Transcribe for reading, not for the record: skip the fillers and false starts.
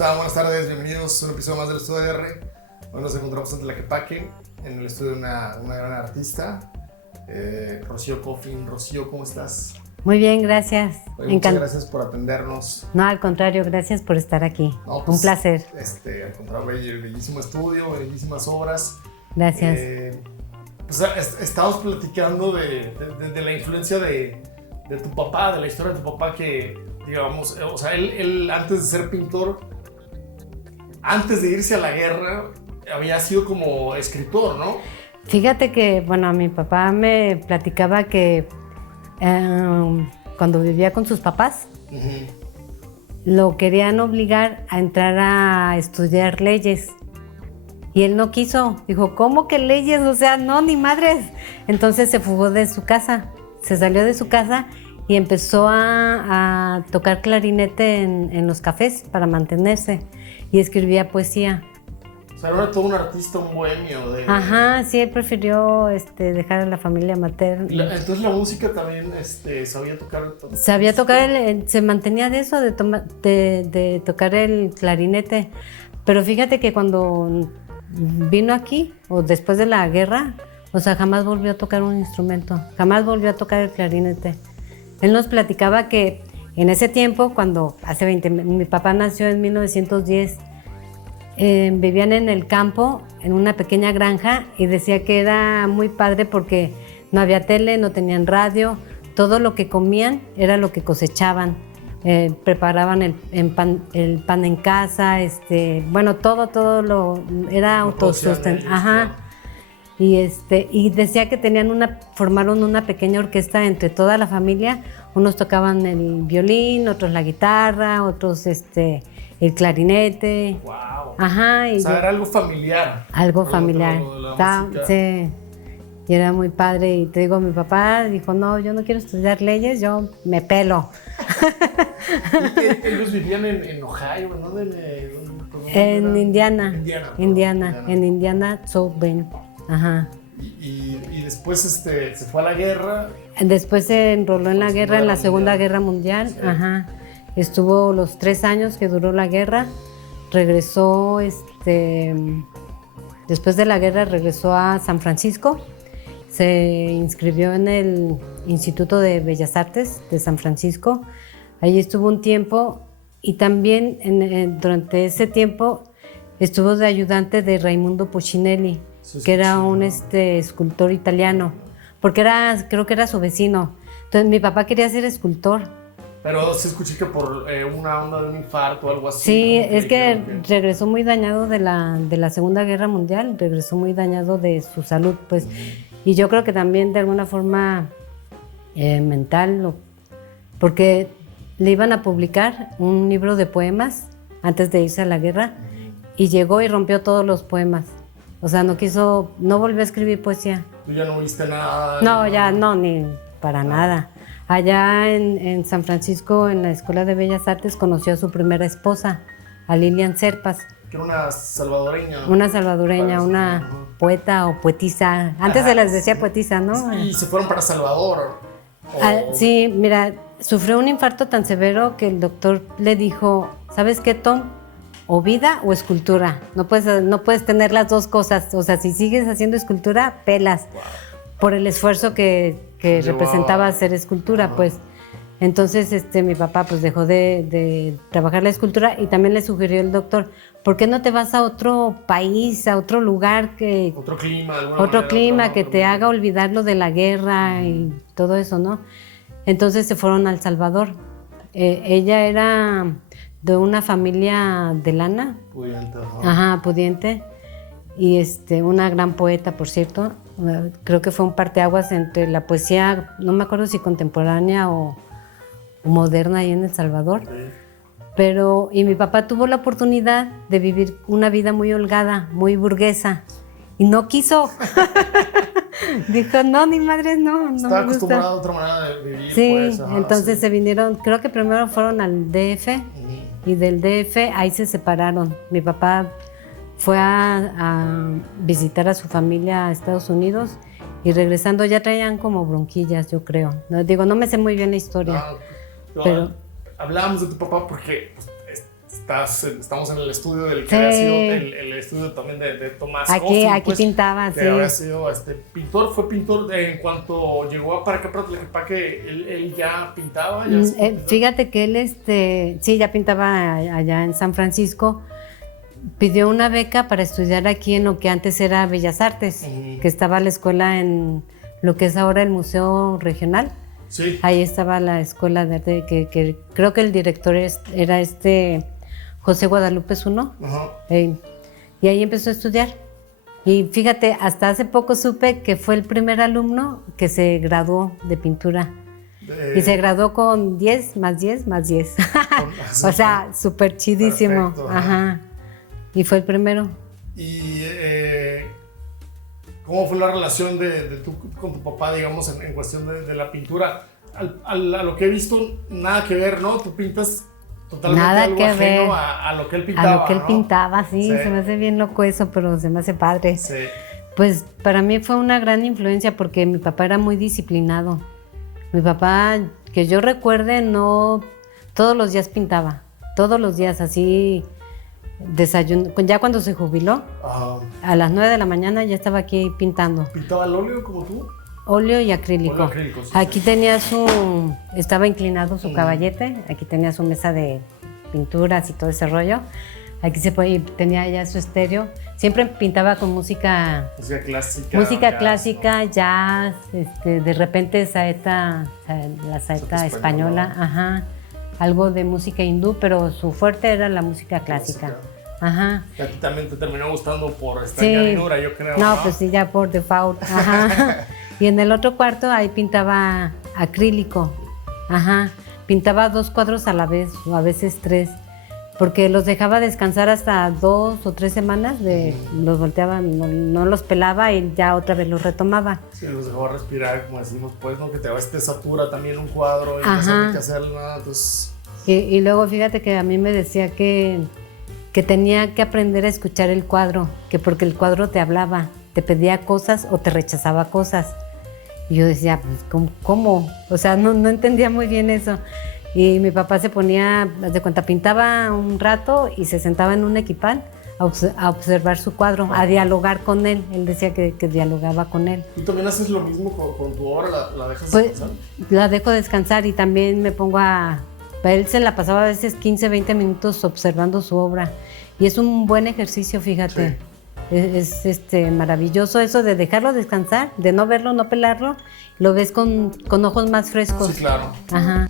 están? Buenas tardes, bienvenidos a un episodio más del Estudio R. Hoy nos encontramos en Tlaquepaque, en el estudio de una gran artista, Rocío Coffin. Rocío, ¿cómo estás? Muy bien, gracias. Muchas gracias por atendernos. No, al contrario, gracias por estar aquí. No, pues, un placer. Al contrario, bellísimo estudio, bellísimas obras. Gracias. Pues, estamos platicando de la influencia de tu papá, de la historia de tu papá que, digamos, o sea, él antes de ser pintor, antes de irse a la guerra, había sido como escritor, ¿no? Fíjate que, bueno, mi papá me platicaba que cuando vivía con sus papás, lo querían obligar a entrar a estudiar leyes. Y él no quiso. Dijo, ¿cómo que leyes? O sea, no, ni madres. Entonces se fugó de su casa. Se salió de su casa y empezó a tocar clarinete en los cafés para mantenerse. Y escribía poesía. O sea, era todo un artista, un bohemio. Ajá, sí, él prefirió dejar a la familia materna. Entonces la música también sabía tocar. Sabía tocar, se mantenía de eso, de tocar el clarinete. Pero fíjate que cuando vino aquí, o después de la guerra, o sea, jamás volvió a tocar un instrumento, jamás volvió a tocar el clarinete. Él nos platicaba que en ese tiempo, cuando mi papá nació en 1910, vivían en el campo, en una pequeña granja, y decía que era muy padre porque no había tele, no tenían radio, todo lo que comían era lo que cosechaban. Preparaban el pan en casa, bueno, todo era autosustentable. Ajá. Y decía que formaron una pequeña orquesta entre toda la familia. Unos tocaban el violín, otros la guitarra, otros el clarinete. Wow. Ajá. O sea, era algo familiar. Algo familiar. Sí. Y era muy padre. Y te digo, mi papá dijo, no, yo no quiero estudiar leyes, yo me pelo. Ellos vivían en Ohio, ¿no? En Indiana. En Indiana, South Bend. Ajá. Y después se fue a la guerra. Después se enroló en la guerra, en la Segunda Guerra Mundial. Sí. Ajá. Estuvo los 3 años que duró la guerra. Regresó, después de la guerra regresó a San Francisco. Se inscribió en el Instituto de Bellas Artes de San Francisco. Allí estuvo un tiempo y también durante ese tiempo estuvo de ayudante de Raimundo Pochinelli, que era un escultor italiano, porque creo que era su vecino. Entonces mi papá quería ser escultor. Pero se escuché que por una onda de un infarto o algo así. Sí, es que regresó muy dañado de la Segunda Guerra Mundial, regresó muy dañado de su salud, pues. Y yo creo que también de alguna forma mental, porque le iban a publicar un libro de poemas antes de irse a la guerra y llegó y rompió todos los poemas. O sea, no volvió a escribir poesía. ¿Tú ya no viste nada? No, ya no, ni para nada. Allá en San Francisco, en la Escuela de Bellas Artes, conoció a su primera esposa, a Lilian Serpas. Que era una salvadoreña. Una salvadoreña, una poeta o poetisa. Antes se les decía poetisa, ¿no? Y se fueron para Salvador. Sí, mira, sufrió un infarto tan severo que el doctor le dijo, ¿sabes qué, Tom? O vida o escultura. No puedes tener las dos cosas. O sea, si sigues haciendo escultura, pelas. Wow. Por el esfuerzo que representaba hacer escultura, pues. Entonces, mi papá pues dejó de trabajar la escultura y también le sugirió el doctor, ¿por qué no te vas a otro país, a otro lugar otro clima, que te haga olvidar lo de la guerra y todo eso, ¿no? Entonces se fueron a El Salvador. Ella era de una familia de lana. Pudiente. Ajá, pudiente. Y una gran poeta, por cierto. Creo que fue un parteaguas entre la poesía, no me acuerdo si contemporánea o moderna ahí en El Salvador. Sí. Y mi papá tuvo la oportunidad de vivir una vida muy holgada, muy burguesa, y no quiso. Dijo, no, ni madres, no. Estaba acostumbrado a otra manera de vivir. Sí, pues, entonces se vinieron, creo que primero fueron al DF, y del DF ahí se separaron. Mi papá fue a visitar a su familia a Estados Unidos y regresando ya traían como bronquillas, yo creo. No me sé muy bien la historia. Pero hablábamos de tu papá porque estamos en el estudio del que Sí. había sido el estudio también de Tomás Aquí Coffin, pintaba, que sí. había sido pintor, fue pintor en cuanto llegó para acá, para que él ya pintaba. Ya Fíjate que él, sí, ya pintaba allá en San Francisco. Pidió una beca para estudiar aquí en lo que antes era Bellas Artes, que estaba la escuela en lo que es ahora el Museo Regional. Sí. Ahí estaba la escuela de arte, que creo que el director era José Guadalupe Zuno. Ajá. Y ahí empezó a estudiar. Y fíjate, hasta hace poco supe que fue el primer alumno que se graduó de pintura. Y se graduó con 10, más 10, más 10. O sea, súper chidísimo. Perfecto, ajá. Y fue el primero. ¿Y cómo fue la relación de tú con tu papá, digamos, en cuestión de la pintura? A lo que he visto, nada que ver, ¿no? Tú pintas totalmente Nada algo que ajeno ver. a lo que él pintaba, A lo que él ¿no? pintaba, sí, Sí. se me hace bien loco eso, pero se me hace padre. Sí. Pues para mí fue una gran influencia porque mi papá era muy disciplinado. Mi papá, que yo recuerde, no todos los días pintaba, todos los días así, ya cuando se jubiló, a las 9 de la mañana ya estaba aquí pintando. ¿Pintaba al óleo como tú? Óleo y acrílico. Óleo y acrílico, sí, Aquí tenía estaba inclinado su caballete, aquí tenía su mesa de pinturas y todo ese rollo. Aquí tenía ya su estéreo. Siempre pintaba con música Música clásica. Música jazz, clásica, jazz, de repente saeta, la saeta española, ajá, algo de música hindú, pero su fuerte era la música clásica. Ajá. Y a ti también te terminó gustando por esta Sí. añadidura, yo creo. No, pues sí, ya por default. Ajá. Y en el otro cuarto ahí pintaba acrílico. Ajá. Pintaba 2 cuadros a la vez, o a veces 3. Porque los dejaba descansar hasta 2 o 3 semanas, los volteaba, no los pelaba y ya otra vez los retomaba. Sí, los dejaba respirar, como decimos, pues, ¿no? Que te satura también un cuadro y Ajá. no sabes qué hacer nada, entonces... Y luego fíjate que a mí me decía que tenía que aprender a escuchar el cuadro, que porque el cuadro te hablaba, te pedía cosas o te rechazaba cosas. Y yo decía, pues, ¿cómo? O sea, no entendía muy bien eso. Y mi papá se ponía, haz de cuenta, pintaba un rato y se sentaba en un equipal a observar su cuadro, a dialogar con él. Él decía que dialogaba con él. ¿Tú también haces lo mismo con tu obra? ¿La dejas Pues, descansar? la dejo descansar y también me pongo él se la pasaba a veces 15, 20 minutos observando su obra. Y es un buen ejercicio, fíjate. Sí. Es maravilloso eso de dejarlo descansar, de no verlo, no pelarlo. Lo ves con ojos más frescos. Sí, claro. Ajá.